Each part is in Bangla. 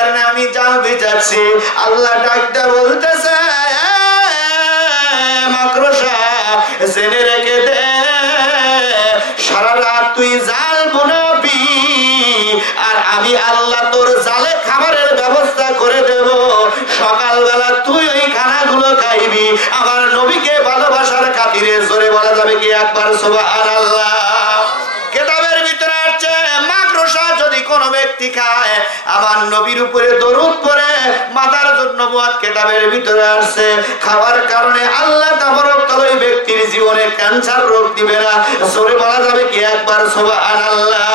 কারণে আমি জাল বিছাচ্ছি। আল্লাহ ডাকতে বলতেছে মাকড়সা জেনে রেখে দে, সারা রাত তুই জাল বুনাবি আর আমি আল্লাহ তোর জালে খাবারের ব্যবস্থা করে দেব। সকালবেলা তুই ওই খানাগুলো খাইবি আমার নবীকে ভালোবাসার খাতিরে। জোরে বলা যাবে কি একবার সুবহানাল্লাহ। কিতাবের ভিতরে আছে মাকড়সা যদি কোনো ব্যক্তি খায় আমার নবীর উপরে দরুদ পড়ে মাথার জন্য নবুয়ত কিতাবের ভিতরে আছে খাওয়ার কারণে আল্লাহ তাবারক তাআলা ওই ব্যক্তির জীবনে ক্যান্সার রোগ দিবে না। জোরে বলা যাবে কি একবার সুবহানাল্লাহ।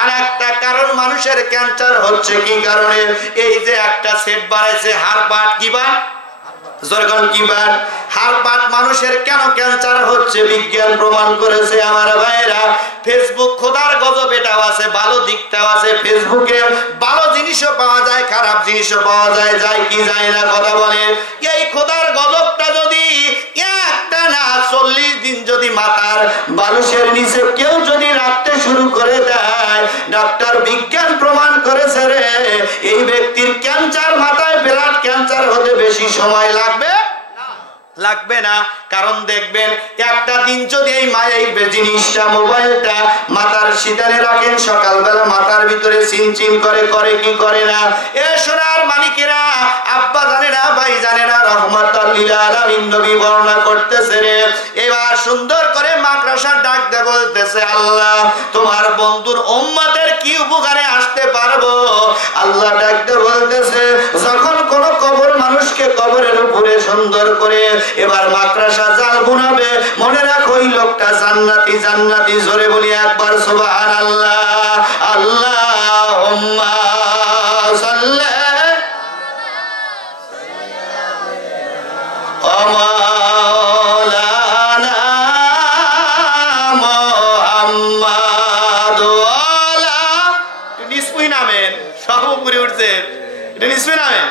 আর একটা কারণ মানুষের ক্যান্সার হচ্ছে কি কারণে? এই যে একটা সেট বাড়াইছে হাড়পাট, কি বার জরগন কি বার হাড়পাট মানুষের কেন ক্যান্সার হচ্ছে বিজ্ঞান প্রমাণ করেছে। আমার ভাইরা ফেসবুক খোদার গজব এটাও আছে, ভালো দিকটাও আছে। ফেসবুকে ভালো জিনিসও পাওয়া যায়, খারাপ জিনিসও পাওয়া যায়, যায় কি যায় না কথা বলেন। এই খোদার গজবটা যদি একটা না 40 দিন যদি মাথার বালিশের নিচে কেউ যদি রাখতে শুরু করে দেয়, ডাক্তার বিজ্ঞান প্রমাণ করেছে রে এই ব্যক্তির ক্যান্সার, মাথায় ব্লাড ক্যান্সার হতে বেশি সময় লাগবে না। কারণ দেখবেন একটা দিন যদি এই জিনিসটা মোবাইলটা মাথার শীতানে রাখেন, সকালবেলা মাথার ভিতরে চিনচিন করে কি করে না। এ সোনার মানিকেরা, আব্বা জানেনা, ভাই জানেনা, রহমাতুল লিল আলামিন নবী বর্ণনা করতেছে রে। এবার সুন্দর করে মাকড়সা ডাক দে বলতেছে আল্লাহ তোমার বন্ধুর উম্মতের কি উপকারে আসতে পারবো। আল্লাহ ডাক দে বলতেছে যখন কোন কবর মানুষকে কবরের উপরে সুন্দর করে এবার মাকড়সা জাল বুনাবে, মনে রাখো ওই লোকটা জান্নাতি। জান্নাতি জোরে বলি একবার সুবহানাল্লাহ। আল্লাহুম্মা সাল্লি মাওলানা মুহাম্মাদ ওয়ালা নিসবই নামেন সব উপরে উঠছে, এটা নিসবই নামেন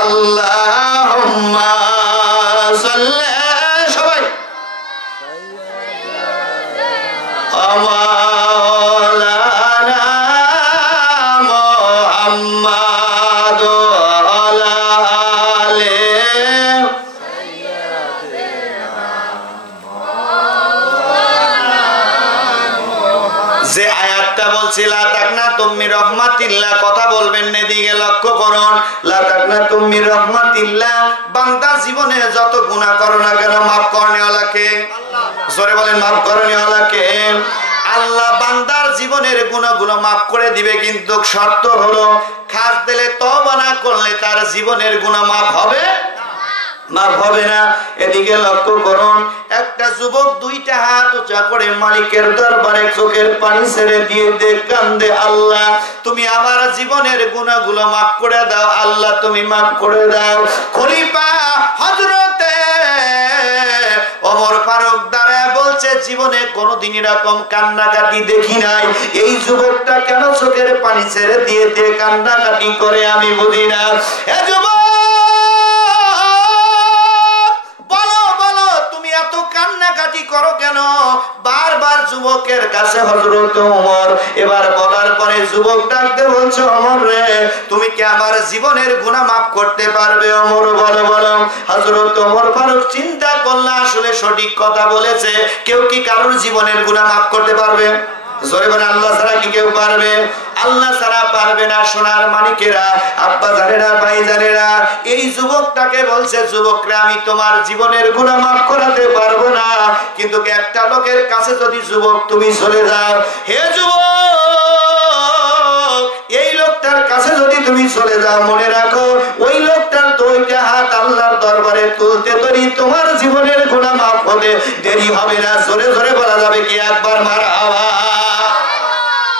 আল্লাহুম্মা সাল্লি সবাই মাওলানা মুহাম্মাদ ওয়ালা আলি যে আয়াতটা বলছি লা তাকনাতুম মির রাহমাতিল্লাহ, কথা বলবেন না, দিকে লক্ষ্য করুন। লা তাকনাতুম মির রাহমাতিল্লাহ, বান্দা জীবনে যত গুনাহ করো না কেন মাফ করনেওয়ালা কে? আল্লাহ। জোরে বলেন মাফ করনেওয়ালা কে? আল্লাহ বান্দার জীবনের গুনাহগুলো মাফ করে দিবে, কিন্তু শর্ত হলো খাস দিলে তওবা না করলে তার জীবনের গুনাহ মাফ হবে না। এদিকে লক্ষ্য করুন, একটা যুবক দুইটা হাত উঁচা করে মালিকের দরবারে চোখের পানি ছেড়ে দিয়ে কান্দে, আল্লাহ তুমি আমার জীবনের গুনাহগুলো মাফ করে দাও, আল্লাহ তুমি মাফ করে দাও। খলিফা হযরতে ওমর ফারুক দাঁড়ায় বলছে জীবনে কোনোদিন এরকম কান্নাকাটি দেখি নাই, এই যুবকটা কেন চোখের পানি ছেড়ে দিয়ে কান্নাকাটি করে আমি বুঝি না। এ যুবক কান্নাকাটি করো কেন? বারবার যুবকের কাছে হযরত ওমর এবার বলার পরে যুবক ডাকতে বলছে ওমর রে তুমি কি আমার জীবনের গুনাহ মাফ করতে পারবে? ওমর বলো। হযরত ওমর ফারুক চিন্তা করল আসলে সঠিক কথা বলেছে, কেউ কি কারোর জীবনের গুনাহ মাফ করতে পারবে? জোরে বলে আল্লাহ ছাড়া কি কেউ পারবে? আল্লাহ ছাড়া পারবে না। সোনার মানিকেরা, আব্বা জানেনা, ভাই জানেনা, এই যুবকটাকে বলছে যুবকরা আমি তোমার জীবনের গুনাহ মাফ করাতে পারবো না, কিন্তু একটা লোকের কাছে যদি যুবক তুমি চলে যাও, হে যুবক এই লোকটার কাছে যদি তুমি চলে যাও, মনে রাখো ওই লোকটার দুইটা হাত আল্লাহর দরবারে তুলতে তৈরি, তোমার জীবনের গুনাহ মাফ হতে দেরি হবে না। জোরে জোরে বলা যাবে কি একবার মারহাবা।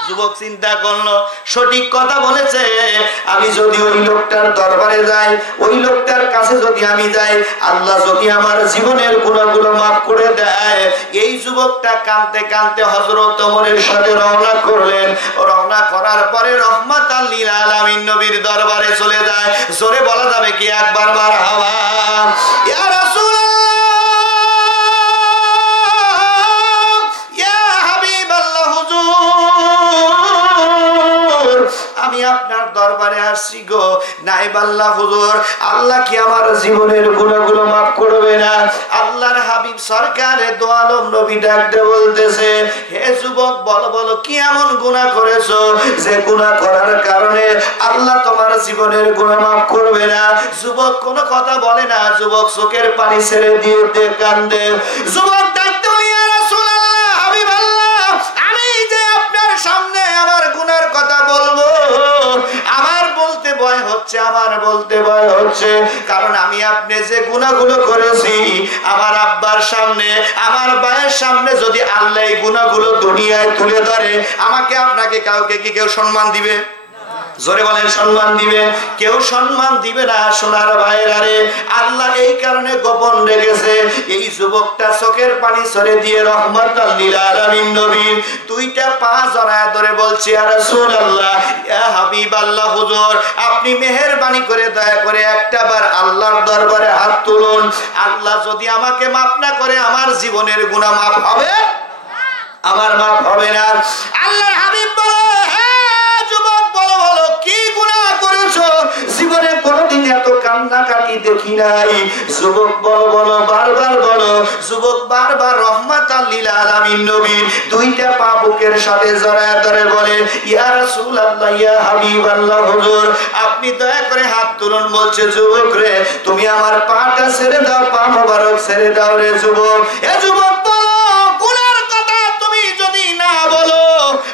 যুবক চিন্তা করলো সঠিক কথা বলেছে, আমি যদি ওই লোকটার দরবারে যাই, ওই লোকটার কাছে যদি আমি যাই, আল্লাহ যদি আমার জীবনের গুনাহগুলো মাফ করে দেয়। এই যুবকটা কাঁদতে কাঁদতে হযরত ওমরের সাথে রওনা করলেন। রওনা করার পরে রহমাতাল লিল আলামিন নবীর দরবারে চলে যায়। জোরে বলা যাবে কি একবার মারহাবা। ইয়া রাসূলুল্লাহ, ইয়া হাবিবাল্লাহ, হুজুর আমি আপনার দরবারে আসছি গো নাইব আল্লাহ হুজুর, আল্লাহ কি আমার জীবনের গুনাহগুলো মাফ করবে না? আল্লাহর হাবিব সরকারে দো আলম নবী ডাকতে বলতেছে, হে যুবক, বলো বলো কি এমন গুনাহ করেছো যে গুনাহ করার কারণে আল্লাহ তোমার জীবনের গুনাহ মাফ করবে না? যুবক কোনো কথা বলে না, যুবক চোখের পানি ছেড়ে দিয়ে কান্দে। যুবক ডাকতে বলে, ইয়া রাসূলুল্লাহ, হাবিব আল্লাহ, আমি যে আপনার সামনে আমার গুনার কথা বলবো, আমার বলতে ভয় হচ্ছে, আমার বলতে ভয় হচ্ছে, কারণ আমি আপনি যে গুনাহগুলো করেছি আমার আব্বার সামনে, আমার ভাইয়ের সামনে যদি আল্লাহ এই গুনাহগুলো দুনিয়ায় তুলে ধরে, আমাকে আপনাকে কাউকে কি কেউ সম্মান দিবে? জোরে বলেন, সম্মান দিবে? কেউ সম্মান দিবে না। সোনার ভাইরা রে, আল্লাহ এই কারণে গোপন রেখেছে। এই যুবকটা চোখের পানি ছেড়ে দিয়ে রহমাতাল লিল আলামিন নবী দুইটা পা জড়ায় ধরে বলছে, ইয়া রাসূলুল্লাহ, ইয়া হাবিবাল্লাহ হুজুর, আপনি মেহেরবানি করে দয়া করে একটাবার আল্লাহর দরবারে হাত তুলুন। আল্লাহ যদি আমাকে মাফ না করে আমার জীবনের গুনাহ মাফ হবে? আমার মাফ হবে না। আল্লাহর হাবিব বলে, যুবক বলো বলো কি গুনাহ করেছো? জীবনে কোনদিন এত কান্নাকাটি দেখি নাই। যুবক বলো বলো, বারবার বলো। যুবক বারবার রহমাতাল লিল আলামিন নবী দুইটা পা বুকের সাথে জড়ায় ধরে বলে, ইয়া রাসূলুল্লাহ, ইয়া হাবিবাল্লাহ হুজুর, আপনি দয়া করে হাত তুলুন। বলছে, যুবক রে, তুমি আমার পাটা ছেড়ে দাও, পা মোবারক ছেড়ে দাও রে যুবক। এ যুবক বলো, গুনার কথা তুমি যদি না বলো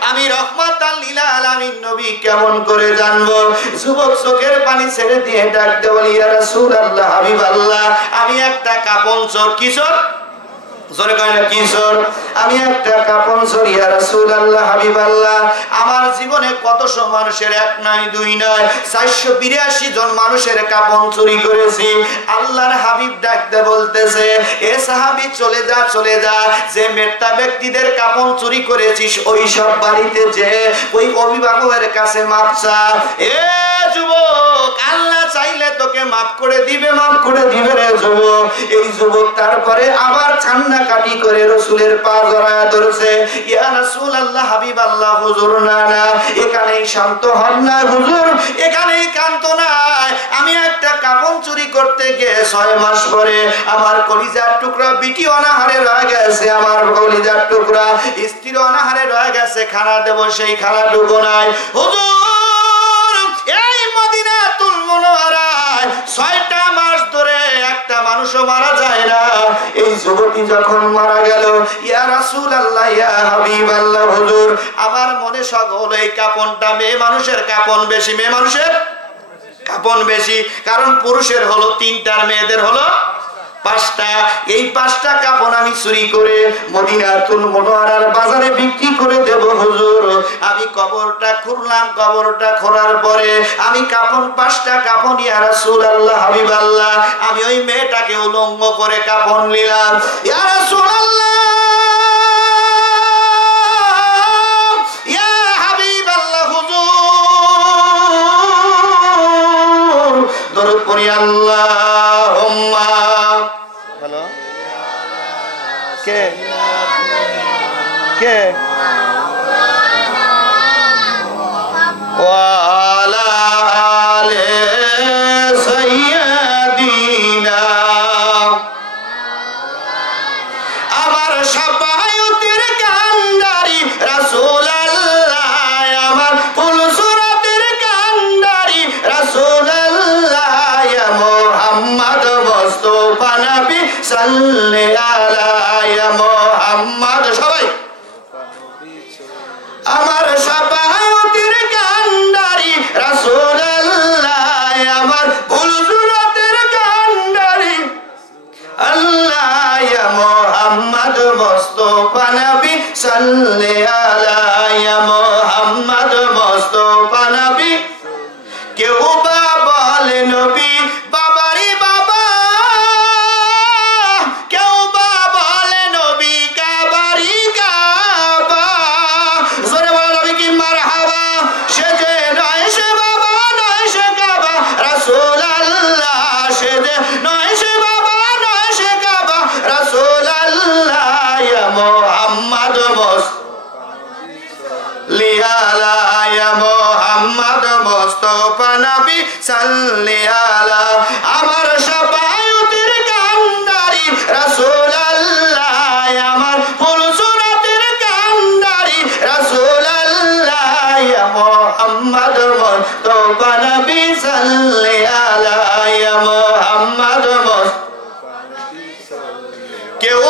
আমি রহমাতাল লিল আলামিন নবী কেমন করে জানবো? যুবক চোখের পানি ছেড়ে দিয়ে ডাকতে বলি, ইয়া রাসূলুল্লাহ, হাবিবাল্লাহ, আমি একটা কাপন চোর। কিশোর? জোরে কয় না, কিশোর? আমি একটা কাপন চোর ইয়া রাসূলুল্লাহ, হাবিবাল্লাহ। আমার জীবনে কতশো মানুষের, এক নয় দুই নয়, 482 জন মানুষের কাপন চুরি করেছি। আল্লাহর হাবিব ডাকতে বলতেছে, এ সাহাবী, চলে যা চলে যা, যে মেট্টা ব্যক্তিদের কাপন চুরি করেছিস ওই সব বাড়িতে যে ওই অভিভাবকের কাছে মাপ চা। এ যুবক, আল্লাহ চাইলে তোকে মাফ করে দিবে, মাফ করে দিবে রে যুবক। এই যুবক তারপরে আবার কান্নাকাটি করে রাসূলের পা জড়ায় ধরছে, ইয়া রাসূলুল্লাহ, হাবিবাল্লাহ হুজুর, না না, এখানেই শান্ত হন না হুজুর, এখানেই কান্ত নাই। আমি একটা কাপন চুরি করতে গিয়ে 6 মাস পরে আমার কলিজার টুকরা বিটি অনাহারে রয়ে গেছে, আমার কলিজার টুকরা স্ত্রী অনাহারে রয়ে গেছে, খানা দেব সেই খানাটুকু নাই। হুজুর, এই মদিনাতুল মুনাওয়ারায় 6টা মাস ধরে একটা মানুষও মারা যায় না। এই যুবতী যখন মারা গেল, ইয়া রাসূলুল্লাহ, ইয়া হাবিবাল্লাহ হুজুর, আমার মনে শখ হলো এই কাপনটা মেয়ে মানুষের কাপন বেশি, মেয়ে মানুষের কাপন বেশি, কারণ পুরুষের হলো 3টা, মেয়েদের হলো 5টা। এই 5টা কাপন আমি চুরি করে মদিনাতুল মুনাওয়ারার বাজারে বিক্রি করে দেব হুজুর। আমি কবরটা খুঁড়লাম, কবরটা খোঁড়ার পরে আমি কাপন 5টা কাপন, ইয়া রাসূলুল্লাহ, হাবিবাল্লাহ, আমি ওই মেয়েটাকে উলঙ্গ করে কাপন নিলাম। ইয়া রাসূলুল্লাহ, ইয়া হাবিবাল্লাহ হুজুর, দরুদ পড়ি আল্লাহুম্মা। হ্যালো, কে কে? ওয়ালা আলে সাইয়্যিদিনা, আমার শাফায়াতের কান্ডারি রাসূলুল্লাহ, আমার ফুলসুরাতের কান্ডারি রাসূলুল্লাহ, ইয়া মুহাম্মদ মুস্তাফা নবী সাল্লি আলা, ইয়া মুহাম্মদ। সবাই, আমার শাফায়াতের কান্ডারি রাসূলুল্লাহ, আমার ফুলসুরাতের কান্ডারি আল্লাহ, ইয়া মুহাম্মদ মুস্তাফা নবী সাল্লি আলা, ইয়া মুহাম্মদ মুস্তাফা নবী। কেউ বা বলে নবী বাবারি বাবা, কেউ বা বলে নবী কাবারি কাবা। জোরে বলো নবী কি মারহাবা। সে যে নয় সে বাবা, নয় সে কাবা, রাসূলুল্লাহ, সে যে নয় সে বাবা, নয় সে কাবা, রাসূলুল্লাহ, ইয়া মুহাম্মদ মুস্তাফা লিয়ালা, ইয়া মুহাম্মদ মোহাম্মদ মুস্তাফা নবী সাল্লি আলা আমার শাফায়াতের কান্ডারি রাসূলুল্লাহ আমার ফুলসুরাতের কান্ডারি রাসূলুল্লাহ ইয়া মোহাম্মদ মুস্তাফা নবী সাল্লি আলা ইয়া মোহাম্মদ মুস্তাফা কেউ